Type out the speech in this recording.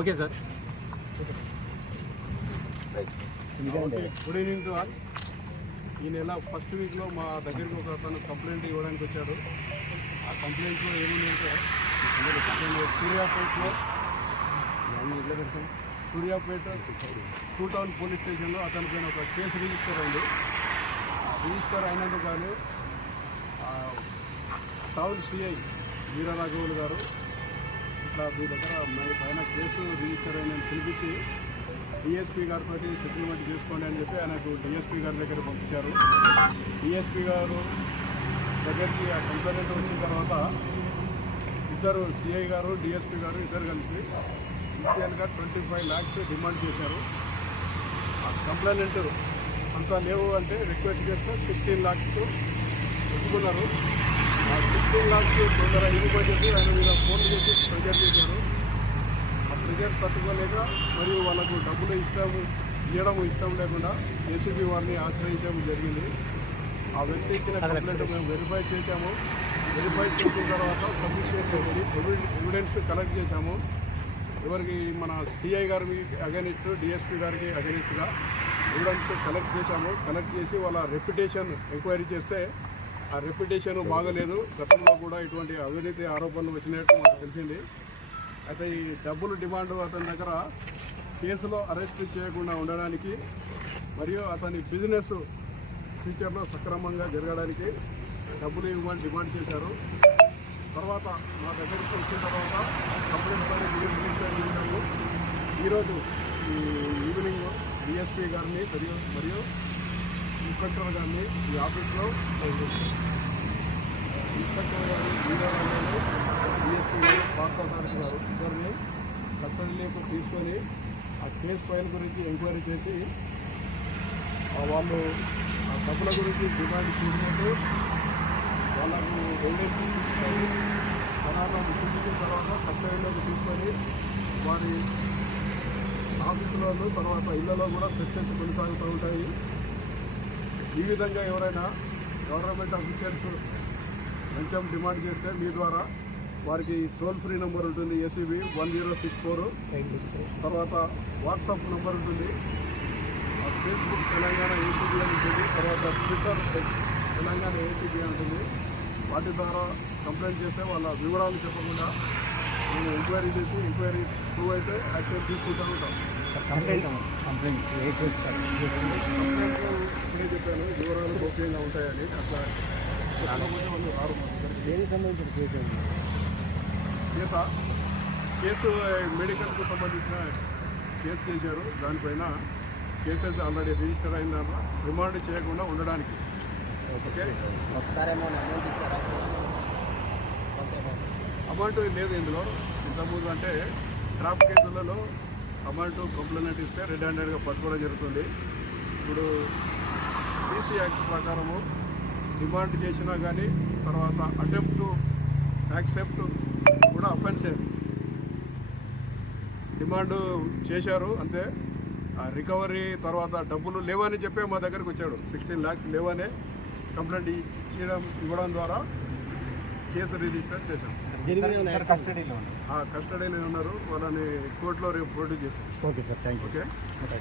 Okay sir. Good evening to all. ఈ నెల first వీక్లో మా దగ్గరికి ఒక అతను కంప్లైంట్ ఇవ్వడానికి వచ్చాడు. ఆ కంప్లైంట్లో ఏముందంటే సూర్యాపేట 2 టౌన్ పోలీస్ స్టేషన్లో అతని పైన ఒక కేసు రిజిస్టర్ అయింది. రిజిస్టర్ అయినందుకు కానీ టౌన్ సిఐ వీరరాఘవులు గారు ఇట్లా మీ దగ్గర మీ పైన కేసు రిజిస్టర్ అయిందని పిలిపించి డిఎస్పీ గారితో సెటిల్మెంట్ చేసుకోండి అని చెప్పి ఆయనకు డిఎస్పీ గారి దగ్గర పంపించారు. డిఎస్పీ గారు దగ్గరికి ఆ కంప్లైంట్ వచ్చిన తర్వాత ఇద్దరు సిఐ గారు డిఎస్పీ గారు ఇద్దరు కలిసి ఇనిషియల్గా 25 lakhs డిమాండ్ చేశారు. ఆ కంప్లైంట్ అంతా లేవు అంటే రిక్వెస్ట్ చేస్తే 16 lakhs ఒప్పుకున్నారు. ఆ 16 lakhs తొందర ఇవ్వబోయేసి ఆయన మీద ఫోన్లు చేసి ప్రెజర్ చేశారు. ఆ ప్రెజర్ తట్టుకోలేక మరియు వాళ్ళకు డబ్బులు ఇవ్వడం ఇష్టం లేకుండా ఏసీబీ వారిని ఆశ్రయించడం జరిగింది. ఆ వ్యక్తి ఇచ్చిన కంప్లైంట్ మేము వెరిఫై చేశాము. వెరిఫై చేసిన తర్వాత సఫిషియెంట్ ఎవిడెన్స్ కలెక్ట్ చేశాము. ఎవరికి మన సిఐ గారికి అగెనిస్ట్ డిఎస్పీ గారికి అగెనిస్ట్గా ఎవిడెన్స్ కలెక్ట్ చేశాము. కలెక్ట్ చేసి వాళ్ళ రెప్యుటేషన్ ఎంక్వైరీ చేస్తే ఆ రెప్యుటేషన్ బాగలేదు. గతంలో కూడా ఇటువంటి అవినీతి ఆరోపణలు వచ్చినట్టు మాకు తెలిసింది. అయితే ఈ డబ్బులు డిమాండ్ అతని దగ్గర కేసులో అరెస్ట్ చేయకుండా ఉండడానికి మరియు అతని బిజినెస్ ఫ్యూచర్లో సక్రమంగా జరగడానికి డబ్బులు ఇవ్వమని డిమాండ్ చేశారు. తర్వాత మా దగ్గరికి వచ్చిన తర్వాత కంప్లైంట్ పైన చేశాము. ఈరోజు ఈ ఈవినింగ్ డిఎస్పీ గారిని మరియు ఇన్స్పెక్టర్ గారిని ఈ ఆఫీస్లో ఇన్స్పెక్టర్ గారు వీరారావు డిఎస్పీ గారు పార్థసారథి గారు ఇద్దరిని కస్టడీలోకి తీసుకొని ఆ కేసు ఫైల్ గురించి ఎంక్వైరీ చేసి వాళ్ళు ఆ డబ్బుల గురించి డిమాండ్ చేసినట్టు వాళ్ళకు ఎవిడెన్స్ పదార్థాలు చూపించిన తర్వాత కస్టడీలోకి తీసుకొని వారి ఆఫీసులలో తర్వాత ఇళ్లలో కూడా సెక్షన్స్ కొనసాగుతూ ఉంటాయి. ఈ విధంగా ఎవరైనా గవర్నమెంట్ అఫీషియల్స్ లంచం డిమాండ్ చేస్తే మీ ద్వారా వారికి టోల్ ఫ్రీ నెంబర్ ఉంటుంది ఏసీబీ 1064. తర్వాత వాట్సాప్ నెంబర్ ఉంటుంది. ఫేస్బుక్ తెలంగాణ ఏసీబీ అని ఉంటుంది. తర్వాత ట్విట్టర్ తెలంగాణ ఏసీబీ ఉంటుంది. వాటి ద్వారా కంప్లైంట్ చేస్తే వాళ్ళ వివరాలు చెప్పకుండా మేము ఎంక్వైరీ చేసి ఎంక్వైరీ ప్రూవ్ అయితే యాక్షన్ తీసుకుంటూ ఉంటాం. కంప్లైంట్ చెప్పాను వివరాలు గోప్యంగా ఉంటాయని. అట్లా వాళ్ళు 6 మంది కేసు మెడికల్కు సంబంధించిన కేసు చేశారు. దానిపైన కేసెస్ ఆల్రెడీ రిజిస్టర్ అయిన రిమాండ్ చేయకుండా ఉండడానికి. ఓకే, అమౌంట్ లేదు ఇందులో. ఇంతకుముందు అంటే ట్రాప్ కేసులలో అమౌంట్ కంప్లైంట్ ఇస్తే రెడ్ హ్యాండెడ్గా పట్టుకోవడం జరుగుతుంది. ఇప్పుడు ఈసీ యాక్ట్ ప్రకారము డిమాండ్ చేసినా కానీ తర్వాత అటెంప్ట్ టు యాక్సెప్ట్ కూడా అఫెన్సే. డిమాండ్ చేశారు అంతే. ఆ రికవరీ తర్వాత డబ్బులు లేవని చెప్పే మా దగ్గరకు వచ్చాడు. 16 lakhs లేవనే కంప్లైంట్ ఇవ్వడం ద్వారా కేసు రిజిస్టర్ చేశాం. కస్టడీలో ఉన్నారు. వాళ్ళని కోర్టులో రేపు ప్రొడ్యూస్ చేస్తాం. Okay sir, thank you. Okay.